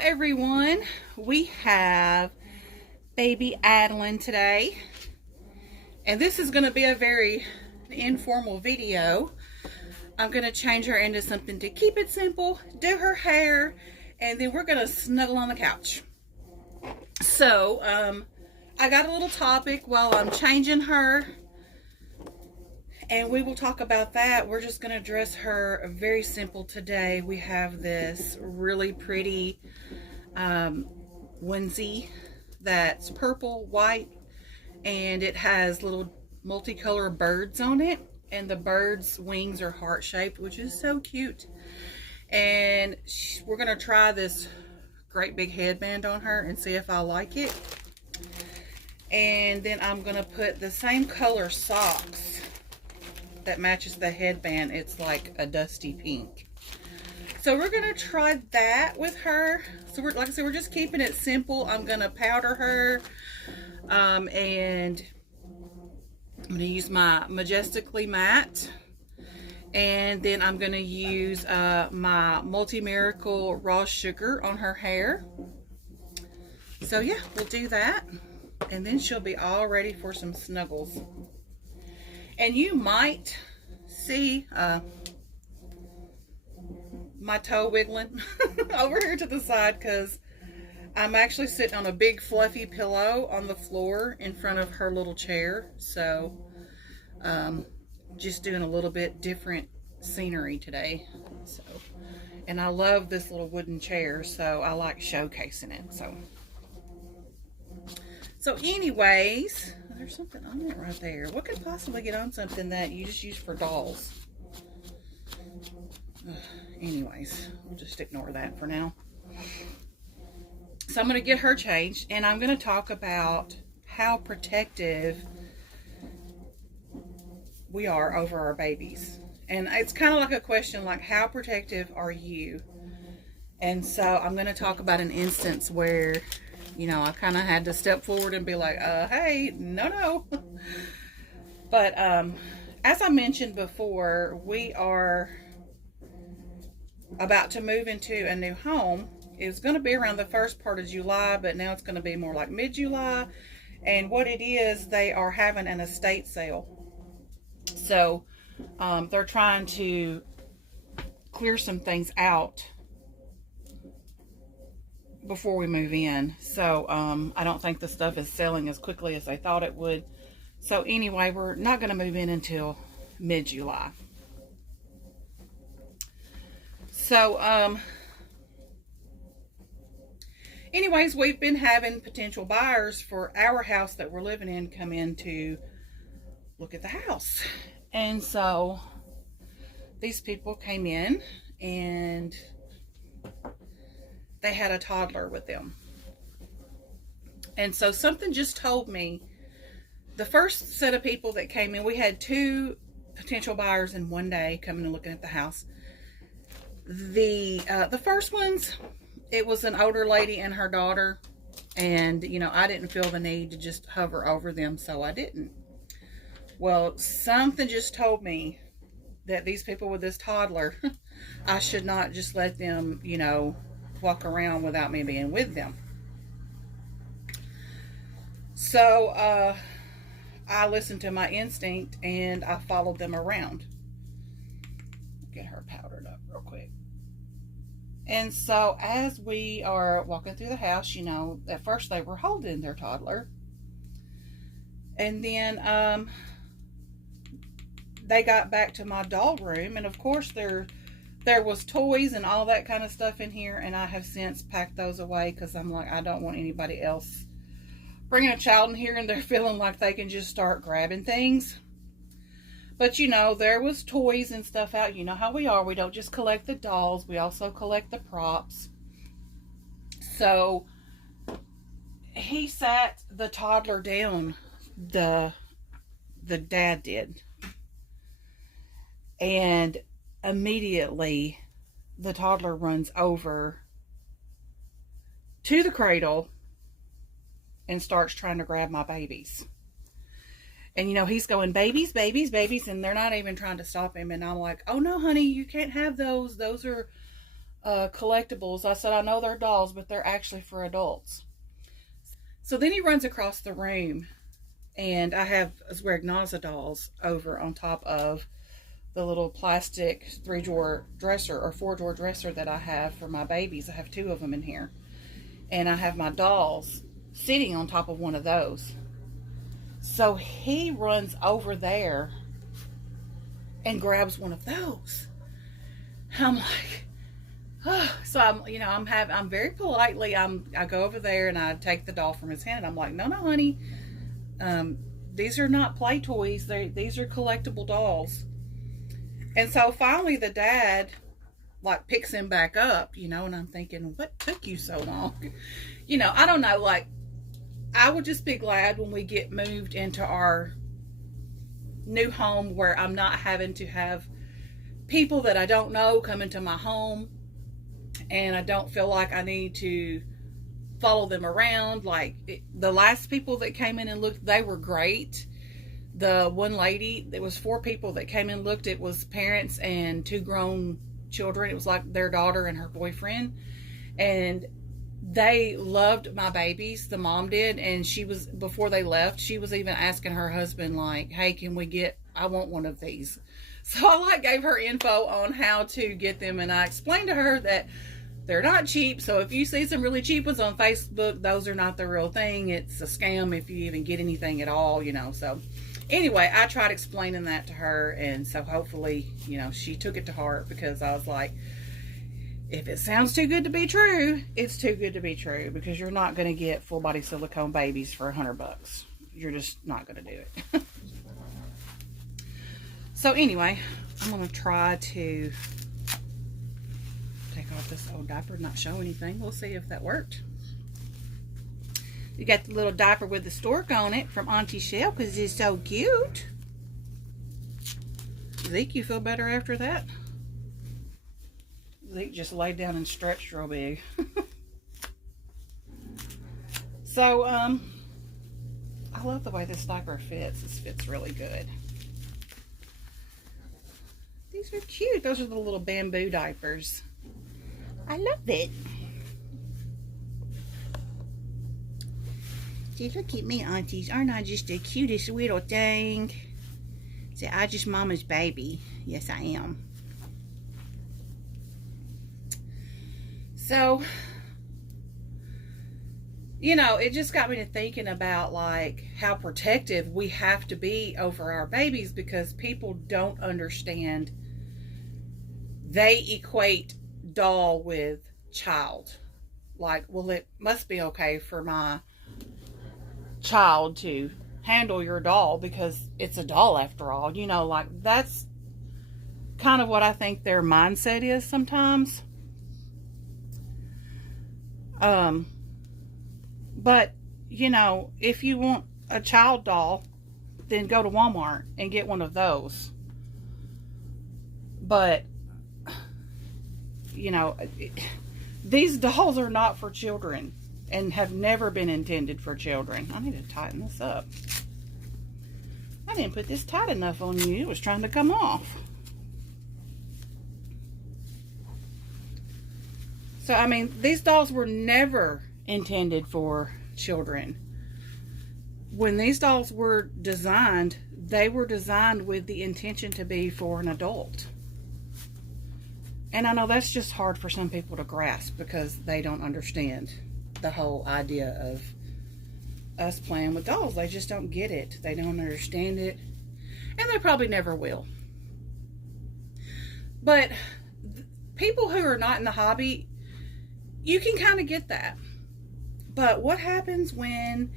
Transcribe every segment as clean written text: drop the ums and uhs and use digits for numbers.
Everyone, we have baby Adalyn today, and this is going to be a very informal video. I'm going to change her into something to keep it simple, do her hair, and then we're going to snuggle on the couch. So I got a little topic while I'm changing her, and we will talk about that. We're just going to dress her very simple today. We have this really pretty onesie that's purple, white, and it has little multicolor birds on it, and the birds' wings are heart-shaped, which is so cute. And we're going to try this great big headband on her and see if I like it. And then I'm going to put the same color socks that matches the headband. It's like a dusty pink. So we're going to try that with her. So we're, like I said, we're just keeping it simple. I'm going to powder her. And I'm going to use my Majestically Matte. And then I'm going to use my Multi-Miracle Raw Sugar on her hair. So yeah, we'll do that. And then she'll be all ready for some snuggles. And you might see my toe wiggling over here to the side because I'm actually sitting on a big fluffy pillow on the floor in front of her little chair. So just doing a little bit different scenery today. And I love this little wooden chair, so I like showcasing it. So anyways, there's something on it right there. What could possibly get on something that you just use for dolls? Anyways, we'll just ignore that for now. So I'm going to get her changed, and I'm going to talk about how protective we are over our babies. And it's kind of like a question like, how protective are you? And so I'm going to talk about an instance where, you know, I kind of had to step forward and be like, hey, no. But as I mentioned before, we are about to move into a new home. It was going to be around the first part of July, but now it's going to be more like mid-July. And what it is, they are having an estate sale. So they're trying to clear some things out before we move in. So I don't think the stuff is selling as quickly as they thought it would. So anyway, we're not going to move in until mid-July. So anyways, we've been having potential buyers for our house that we're living in come in to look at the house. And so these people came in and they had a toddler with them. And so something just told me, the first set of people that came in, we had 2 potential buyers in one day coming and looking at the house. The first ones, it was an older lady and her daughter, and you know, I didn't feel the need to just hover over them, so I didn't. Well, something just told me that these people with this toddler, I should not just let them, you know, walk around without me being with them. So I listened to my instinct and I followed them around. Get her powdered up real quick. And so as we are walking through the house, you know, at first they were holding their toddler, and then they got back to my doll room, and of course there was toys and all that kind of stuff in here, and I have since packed those away because I'm like, I don't want anybody else bringing a child in here and they're feeling like they can just start grabbing things. But you know, there was toys and stuff out. You know how we are. We don't just collect the dolls. We also collect the props. So he sat the toddler down, the dad did. And immediately the toddler runs over to the cradle and starts trying to grab my babies. And you know, he's going, babies, babies, babies, and they're not even trying to stop him. And I'm like, oh no, honey, you can't have those. Those are collectibles. I said, I know they're dolls, but they're actually for adults. So then he runs across the room, and I have Swagnazza dolls over on top of the little plastic 3-drawer dresser or 4-drawer dresser that I have for my babies. I have 2 of them in here. And I have my dolls sitting on top of one of those. So he runs over there and grabs one of those. I'm like, oh. So I'm very politely, I go over there and I take the doll from his hand. I'm like, no, honey, these are not play toys. These are collectible dolls. And so finally the dad like picks him back up, and I'm thinking, what took you so long? I don't know, like, I would just be glad when we get moved into our new home where I'm not having to have people that I don't know come into my home, and I don't feel like I need to follow them around. Like, the last people that came in and looked, they were great. The one lady, there was 4 people that came in and looked. It was parents and 2 grown children. It was like their daughter and her boyfriend, and they loved my babies. The mom did, and she was, before they left, she was even asking her husband, like, hey, I want one of these. So I like gave her info on how to get them, and I explained to her that they're not cheap. So if you see some really cheap ones on Facebook, those are not the real thing. It's a scam if you even get anything at all, so anyway, I tried explaining that to her, and so hopefully, she took it to heart, because I was like, if it sounds too good to be true, it's too good to be true, because you're not going to get full body silicone babies for $100. You're just not going to do it. So anyway, I'm going to try to take off this old diaper, not show anything. We'll see if that worked. You got the little diaper with the stork on it from Auntie Shell, because it's so cute. Zeke, you feel better after that? Zeke just laid down and stretched real big. So, I love the way this diaper fits. This fits really good. These are cute. Those are the little bamboo diapers. I love it. See, look at me, aunties. Aren't I just the cutest little thing? See, I just mama's baby. Yes, I am. So, it just got me to thinking about, like, how protective we have to be over our babies, because people don't understand. They equate doll with child. Like, well, it must be okay for my child to handle your doll because it's a doll after all. Like, that's kind of what I think their mindset is sometimes. But if you want a child doll, then go to Walmart and get one of those. But these dolls are not for children and have never been intended for children. I need to tighten this up. I didn't put this tight enough on you. It was trying to come off. So, I mean, these dolls were never intended for children. When these dolls were designed, they were designed with the intention to be for an adult. And I know that's just hard for some people to grasp because they don't understand the whole idea of us playing with dolls. They just don't get it. They don't understand it. And they probably never will. But people who are not in the hobby, you can kind of get that. But what happens when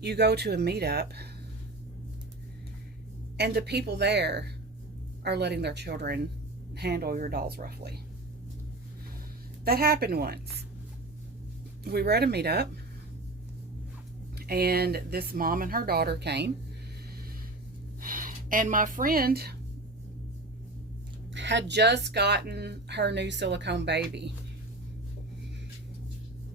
you go to a meetup and the people there are letting their children handle your dolls roughly? That happened once. We were at a meetup and this mom and her daughter came, and my friend had just gotten her new silicone baby,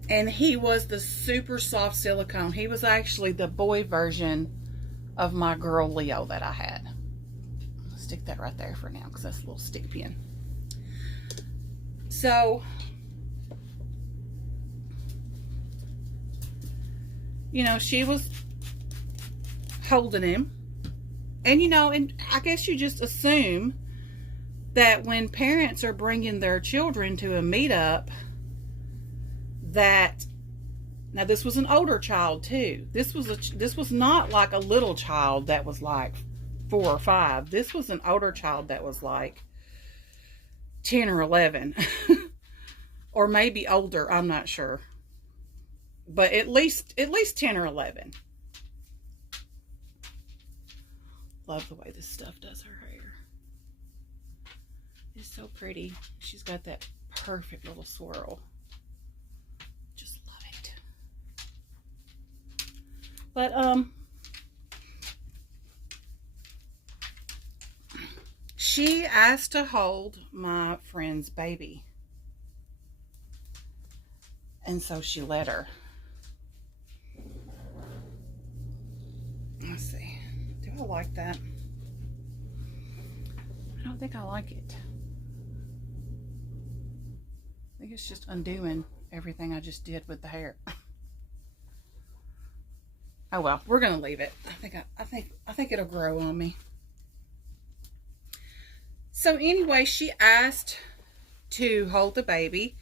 and he was the super soft silicone. He was actually the boy version of my girl Leo that I had. I'll stick that right there for now because that's a little stick pin. So, you know, she was holding him. And, you know, and I guess you just assume that when parents are bringing their children to a meetup, that, now this was an older child too. This was not like a little child that was like 4 or 5. This was an older child that was like 10 or 11. Or maybe older, I'm not sure. But at least 10 or 11. Love the way this stuff does her hair. It's so pretty. She's got that perfect little swirl. Just love it. But she asked to hold my friend's baby. And so she let her. Let's see. Do I like that? I don't think I like it. I think it's just undoing everything I just did with the hair. Oh well, we're gonna leave it. I think it'll grow on me. So anyway, she asked to hold the baby,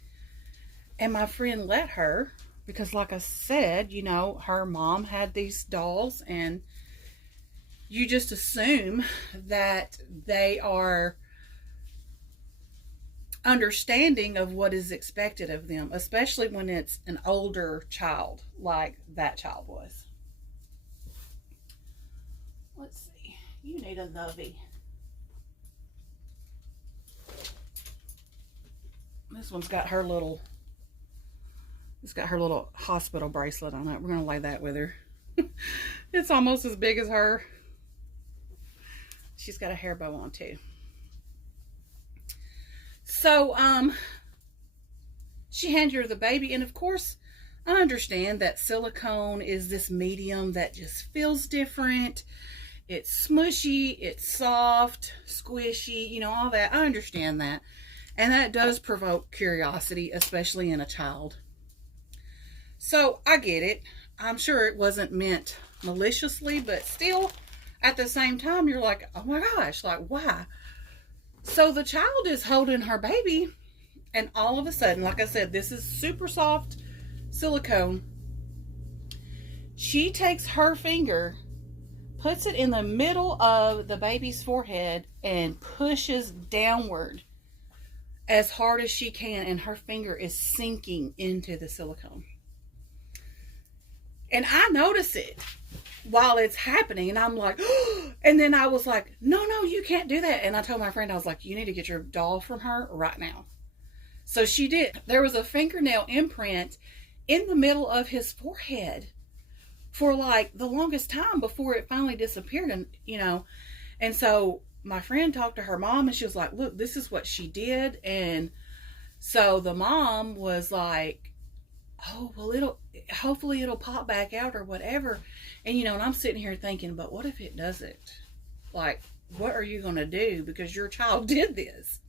and my friend let her, because like I said, you know, her mom had these dolls, and you just assume that they are understanding of what is expected of them, especially when it's an older child like that child was. Let's see. You need a lovey. This one's got her little, it's got her little hospital bracelet on it. We're going to lay that with her. It's almost as big as her. She's got a hair bow on too. So, she handed her the baby, and of course, I understand that silicone is this medium that just feels different. It's smushy, it's soft, squishy, you know, all that. I understand that. And that does provoke curiosity, especially in a child. So, I get it. I'm sure it wasn't meant maliciously, but still, at the same time, you're like, oh my gosh, like, why? So the child is holding her baby, and all of a sudden, like I said, this is super soft silicone. She takes her finger, puts it in the middle of the baby's forehead, and pushes downward as hard as she can, and her finger is sinking into the silicone. And I notice it while it's happening, and I'm like, and then I was like, no, you can't do that. And I told my friend, I was like, you need to get your doll from her right now. So she did. There was a fingernail imprint in the middle of his forehead for like the longest time before it finally disappeared. And you know, and so my friend talked to her mom, and she was like, look, this is what she did. And so the mom was like, oh, well, hopefully it'll pop back out or whatever. And, you know, and I'm sitting here thinking, but what if it doesn't? Like, what are you going to do? Because your child did this.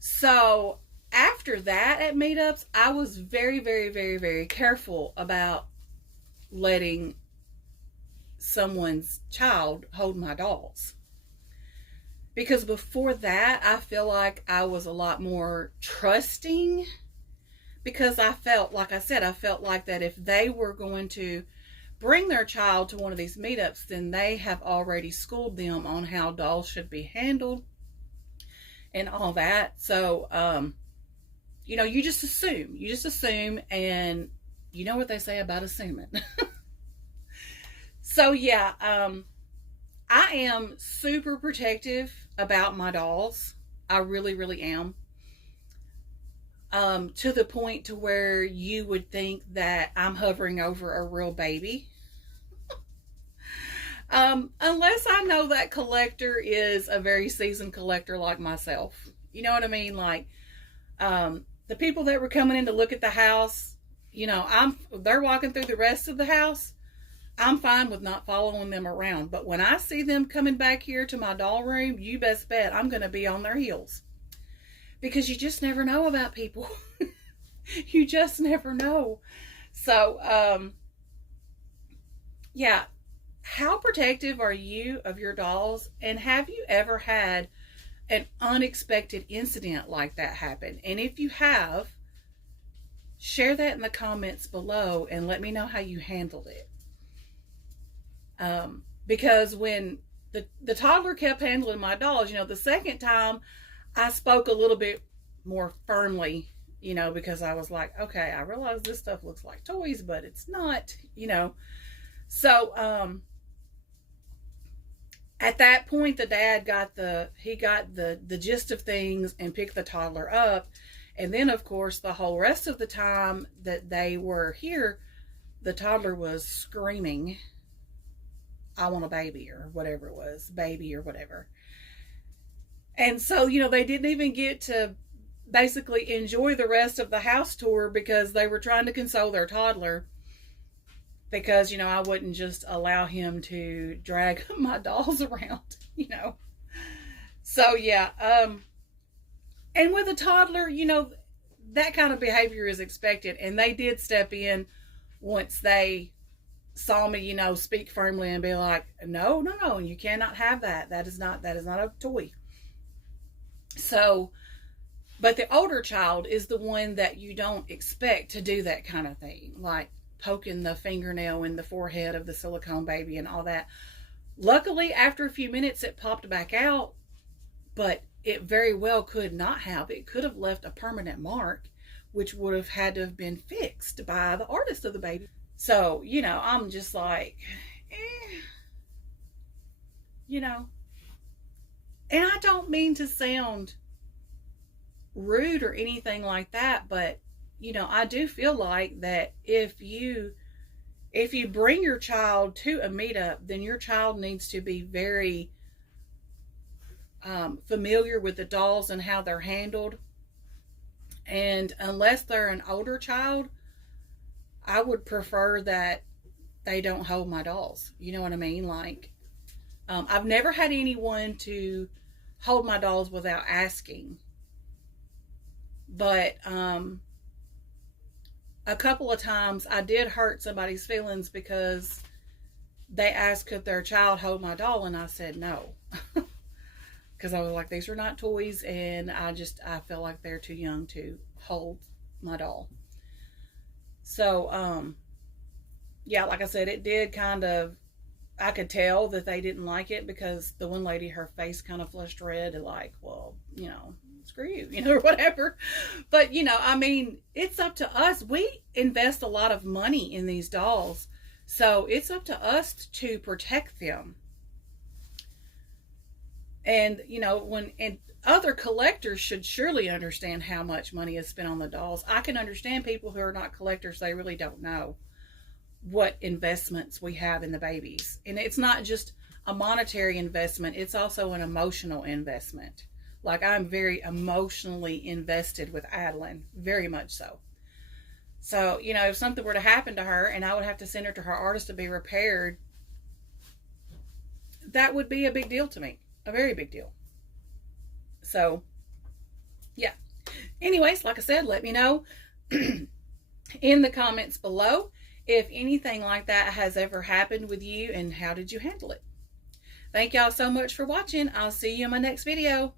So after that at meetups, I was very, very, very, very careful about letting someone's child hold my dolls. Because before that, I feel like I was a lot more trusting, because I felt, like I said, I felt like that if they were going to bring their child to one of these meetups, then they have already schooled them on how dolls should be handled and all that. So, you know, you just assume, and you know what they say about assuming. So yeah, I am super protective about my dolls. I really, really am. To the point to where you would think that I'm hovering over a real baby. Unless I know that collector is a very seasoned collector like myself. You know what I mean? Like, the people that were coming in to look at the house, you know, they're walking through the rest of the house. I'm fine with not following them around. But when I see them coming back here to my doll room, you best bet I'm going to be on their heels. because you just never know about people. You just never know. So, yeah. How protective are you of your dolls? And have you ever had an unexpected incident like that happen? And if you have, share that in the comments below and let me know how you handled it. Because when the toddler kept handling my dolls, the second time I spoke a little bit more firmly, because I was like, okay, I realize this stuff looks like toys, but it's not, So, at that point, the dad got the gist of things and picked the toddler up. And then, of course, the whole rest of the time that they were here, the toddler was screaming, I want a baby, or whatever it was, baby or whatever. And so, they didn't even get to basically enjoy the rest of the house tour because they were trying to console their toddler. Because, I wouldn't just allow him to drag my dolls around, So, yeah. And with a toddler, that kind of behavior is expected. And they did step in once they saw me, speak firmly and be like, no, you cannot have that. That is not a toy. So, but the older child is the one that you don't expect to do that kind of thing. Like, poking the fingernail in the forehead of the silicone baby and all that. Luckily, after a few minutes, it popped back out, but it very well could not have. It could have left a permanent mark, which would have had to have been fixed by the artist of the baby. So, I'm just like, and I don't mean to sound rude or anything like that, but I do feel like that if you bring your child to a meetup, then your child needs to be very familiar with the dolls and how they're handled. And unless they're an older child, I would prefer that they don't hold my dolls. You know what I mean? Like, I've never had anyone to hold my dolls without asking. But, a couple of times I did hurt somebody's feelings because they asked could their child hold my doll, and I said no. Because I was like, these are not toys, and I feel like they're too young to hold my doll. So, yeah, like I said, it did kind of, I could tell that they didn't like it because the one lady, her face kind of flushed red, and like, well, screw you, or whatever. But, I mean, it's up to us. We invest a lot of money in these dolls, so it's up to us to protect them. And, and other collectors should surely understand how much money is spent on the dolls. I can understand people who are not collectors, they really don't know what investments we have in the babies. And it's not just a monetary investment, it's also an emotional investment. Like, I'm very emotionally invested with Adalyn, very much so. So, if something were to happen to her and I would have to send her to her artist to be repaired, that would be a big deal to me, a very big deal. So, yeah. Anyways, like I said, let me know in the comments below if anything like that has ever happened with you and how did you handle it. Thank y'all so much for watching. I'll see you in my next video.